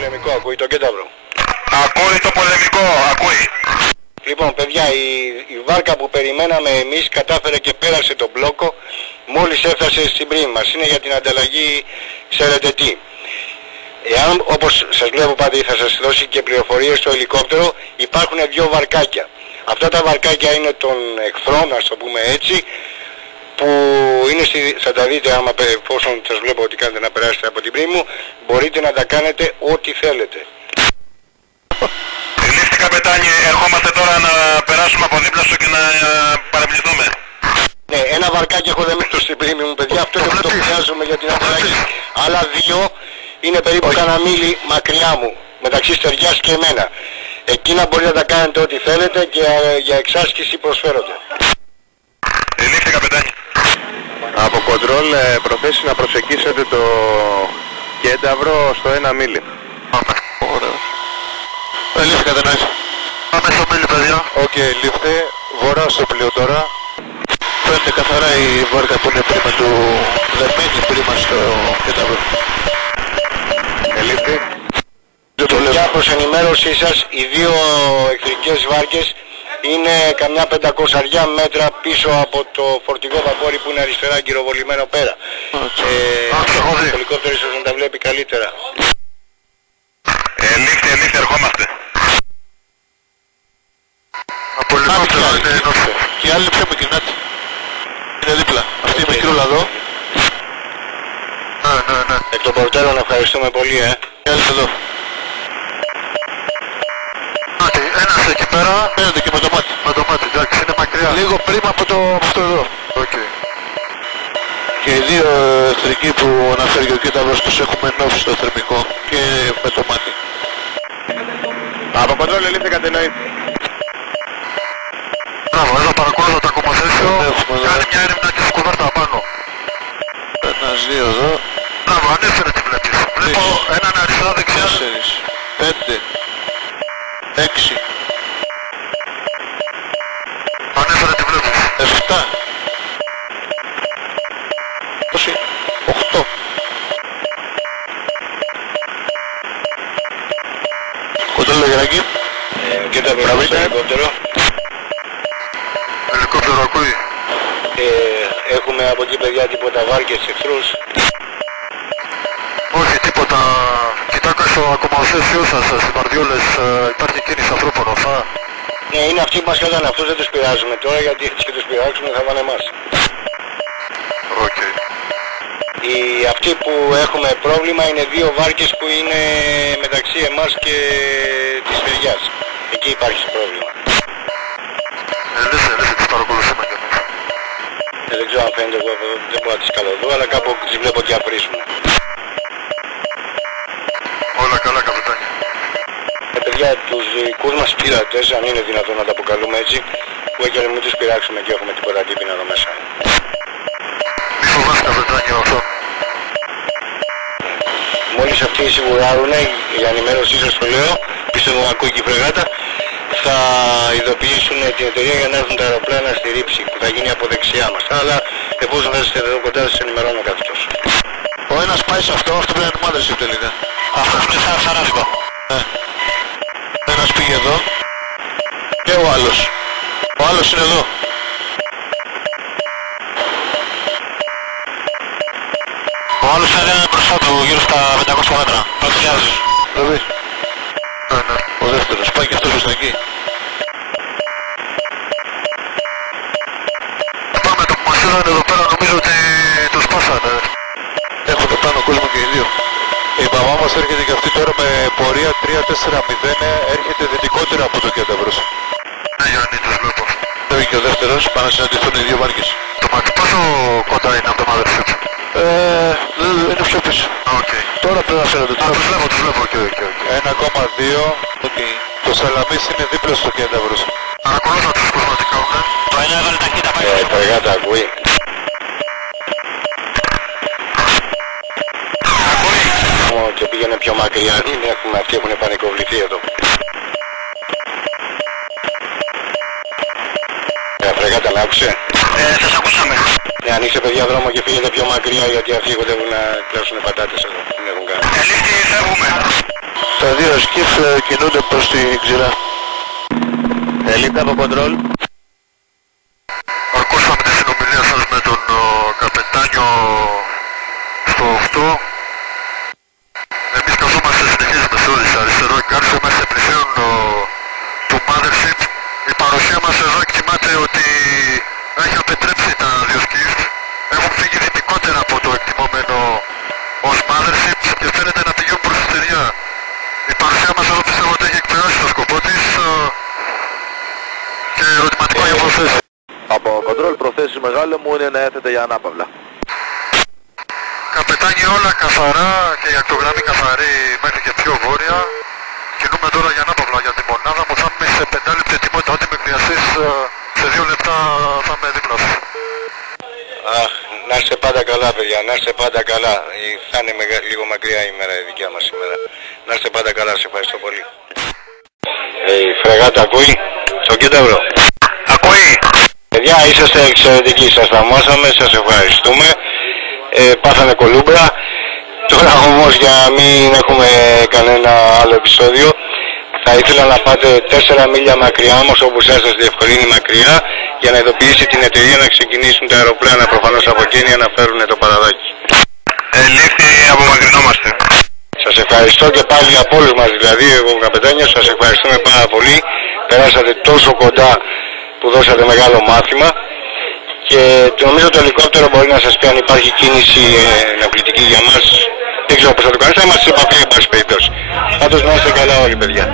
πολεμικό, ακούει τον Κένταυρο? Ακούει το πολεμικό, ακούει. Λοιπόν παιδιά, η βάρκα που περιμέναμε εμείς κατάφερε και πέρασε τον μπλόκο μόλις έφτασε στην πρίμη μας. Είναι για την ανταλλαγή, ξέρετε τι. Εάν, όπως σας βλέπω πάντη, θα σας δώσει και πληροφορίες στο ελικόπτερο, υπάρχουν δύο βαρκάκια. Αυτά τα βαρκάκια είναι των εχθρών, ας το πούμε έτσι, που είναι θα τα δείτε άμα εφόσον σας βλέπω ότι κάνετε να περάσετε από την πρίμη μου, μπορείτε να τα κάνετε ό,τι θέλετε. Ελήφθη καπετάνι, ερχόμαστε τώρα να περάσουμε από δίπλα σου και να παρεμπληθούμε. Ναι, ένα βαρκάκι έχω δεμένο στην πρίμη μου παιδιά, αυτό είναι που το χρειάζομαι για την ανταλλαγή. Άλλα δύο είναι περίπου κανένα μίλι μακριά μου, μεταξύ Στεριάς και εμένα. Εκείνα μπορείτε να τα κάνετε ό,τι θέλετε και για εξάσκηση προσφέρονται. Ελήφθη καπετάνι. Από κοντρόλ προθέσει να προσεγγίσετε το Κένταυρο στο 1 μίλι. Πάμε. Ωραίος. Ελήφθη κατενόηση. Πάμε στο μίλι παιδιά. Οκ, λήφθη. Βορρά στο πλοίο τώρα. Φαίνεται καθαρά η βάρκα που είναι πρίμα του δεμένη πρίμα στο Κένταυρο. Ελήφθη. Για προς ενημέρωσή σας, οι δύο εχθρικές βάρκες είναι καμιά 500 μέτρα πίσω από το φορτηγό βαπόρι που είναι αριστερά γυροβολημένο πέρα. Το ελικόπτερο ίσως να τα βλέπει καλύτερα. Ελήφθη, ερχόμαστε. Από ελικόπτερο είναι ενώστε. Και η άλλη πιο μικρή, είναι δίπλα. Αυτή η μικρούλα εδώ. Ναι. Εκ των πορτέρων ευχαριστούμε πολύ, Και άλλη εδώ. Ένας εκεί πέρα. Φαίνεται και με το μάτι. Με το μάτι, εντάξει, είναι μακριά. Λίγο πριν από αυτό εδώ. Okay. Και οι δύο εχθρικοί που αναφέρει ο Κένταυρος τους έχουμε ενώσει στο θερμικό και με το μάτι. Από κοντρόλ ελήφθη κατενόηση. Μπράβο, εδώ παρακολουθώ το ακομοθέσιο. Κάνει μια έρευνα και σκουβάρτα απάνω. Ένας, δύο εδώ. Μπράβο, ανέφερε τι βλέπεις. Βλέπω έναν αριστερά δεξιά. 4, 5, 6. Ανέφερε τι βλέπεις. 7. 20. 8. Κοντρόλ Γεράκη. Και τα βραβεία στο ελικόπτερο. Ελικόπτερο ακούει. Έχουμε από εκεί παιδιά τίποτα βάρκες εχθρούς? Όχι τίποτα. Κοιτάξτε στο ακομοθέσιο σας, στις Βαρδιόλες υπάρχει κίνηση ανθρώπων ορθά. Ναι, είναι αυτοί που μας κρατάνε, αυτούς δεν τους πειράζουμε τώρα γιατί έτσι και τους πειράξουμε θα πάνε εμάς. Οκ. Αυτοί που έχουμε πρόβλημα είναι δύο βάρκες που είναι μεταξύ εμάς και της Στεριάς. Εκεί υπάρχει πρόβλημα. Ελήφθη, τις παρακολουθούμε κι εμείς. Δεν ξέρω αν φαίνεται εγώ, δεν μπορώ να τις καλωδώ, αλλά κάπου τις βλέπω και απρίσουν. Όλα καλά, καπετάνια. Παιδιά, τους δικούς μας πειρατές, αν είναι δυνατόν να τα αποκαλούμε έτσι, που έγινε μην τους πειράξουμε και έχουμε τίποτα αντίπεινα εδώ μέσα. Μη φοβάσαι, καπετάνια, αυτό. Μόλις αυτοί σιγουράρουνε, για ενημέρωσή σας το λέω, πιστεύω ακούει και η φρεγάτα, θα ειδοποιήσουν την εταιρεία για να έρθουν τα αεροπλάνα στη ρήψη που θα γίνει από δεξιά μας. Αλλά εφόσον θα είστε εδώ κοντά σας ενημερώνω καθ' αυτό. Ο ένας πάει σε αυτό, αυτό πρέπει να είναι μάδρεση τελικά. Αυτός είναι σαν σαράδικο. Ναι. Ένας πήγε εδώ και ο άλλος. Ο άλλος είναι εδώ. Ο άλλος θα είναι μπροστά του γύρω στα 500 μέτρα. Πατριάζεις. Δηλαδή. Ο δεύτερος πάει και αυτός προς τα εκεί. Πάμε το που μας είδαν εδώ πέρα, νομίζω ότι το σπάσανε. Έχουν πάνω κόσμο και οι δύο. Η μαμά μας έρχεται και αυτή τώρα με πορεία 3-4-0, έρχεται δυτικότερα από το Κένταυρος. Ναι, Γιάννη, τους βλέπω. Φεύγει και ο δεύτερος, πάνε να συναντηθούν οι δύο βάρκες. Το μάτι πόσο κοντά είναι από το μάδερσιπ? Είναι πιο πίσω. Okay. Τώρα πρέπει να φαίνονται. Α, τους βλέπω, okay. 1,2. Okay. Το Σαλαμίς είναι δίπλα στο Κένταυρος. Παρακολούθα τους πώς μας κάνουν. Το ένα έβαλε ταχύτητα πάει. Η φρεγάτα ακούει. Ακούει. Και πήγαινε πιο μακριά, μην έχουμε, αυτοί έχουν πανικοβληθεί εδώ. Φρεγάτα με άκουσε. Σας ακούσαμε. Ναι, ανοίξτε παιδιά δρόμο και φύγετε πιο μακριά γιατί αυτοί κοντεύουν να κλάσουν πατάτες εδώ. Δεν έχουν κάνει. Ελήφθη, φεύγουμε. Τα δύο σκιφ κινούνται προς την ξηρά. Ελίτα από κοντρόλ. Ακούσαμε τη συνομιλία σας με τον καπετάνιο στο 8. Εμείς καθόμαστε συνεχείς μεσόδης αριστερό εγκάρσιο, είμαστε πλησίον του Mothership. Η παρουσία μας εδώ εκτιμάται ότι έχει απετρέψει τα δύο σκιφ. Έχουν φύγει δυτικότερα από το εκτιμόμενο ως Mothership και φαίνεται να πηγαίνουν προς τη στεριά. Η παρουσία μας εδώ πιστεύω ότι έχει εκπληρώσει το σκοπό της και ερωτηματικό για προθέσεις. Από κοντρόλ προθέσεις μεγάλο μου είναι να έρθετε για ανάπαυλα. Καπετάνι, όλα καθαρά και η ακτογραμμή καθαρή μέχρι και πιο βόρεια. Κινούμε τώρα για ανάπαυλα για τη μονάδα μου. Θα είμαι σε 5 λεπτή ετοιμότητα. Ό,τι με χρειαστείς σε 2 λεπτά θα είμαι δίπλα σου. Αχ, να είστε πάντα καλά παιδιά, να είστε πάντα καλά. Θα είναι λίγο μακριά η μέρα η δικιά μας σήμερα. Να είστε πάντα καλά, σε ευχαριστώ πολύ. Η φρεγάτα ακούει, στον Κένταυρο. Ακούει. Παιδιά, είσαστε εξαιρετικοί, σας θαυμάσαμε, σας ευχαριστούμε. Πάθανε κολούμπρα. Τώρα όμως, για να μην έχουμε κανένα άλλο επεισόδιο, θα ήθελα να πάτε 4 μίλια μακριά όμως, όπου σας διευκολύνει μακριά, για να ειδοποιήσει την εταιρεία να ξεκινήσουν τα αεροπλάνα προφανώς από εκείνη να φέρουν το παραδάκι. Ελήφθη, απομακρυνόμαστε. Σας ευχαριστώ και πάλι από όλους μας, δηλαδή εγώ καπετάνιο, σας ευχαριστούμε πάρα πολύ. Περάσατε τόσο κοντά που δώσατε μεγάλο μάθημα και νομίζω το ελικόπτερο μπορεί να σας πει αν υπάρχει κίνηση ενοχλητική για μας. Δεν ξέρω πώς θα το κάνεις, θα είμαστε σε επαφή εν πάση περιπτώσει. Πάντως να είστε καλά όλοι παιδιά.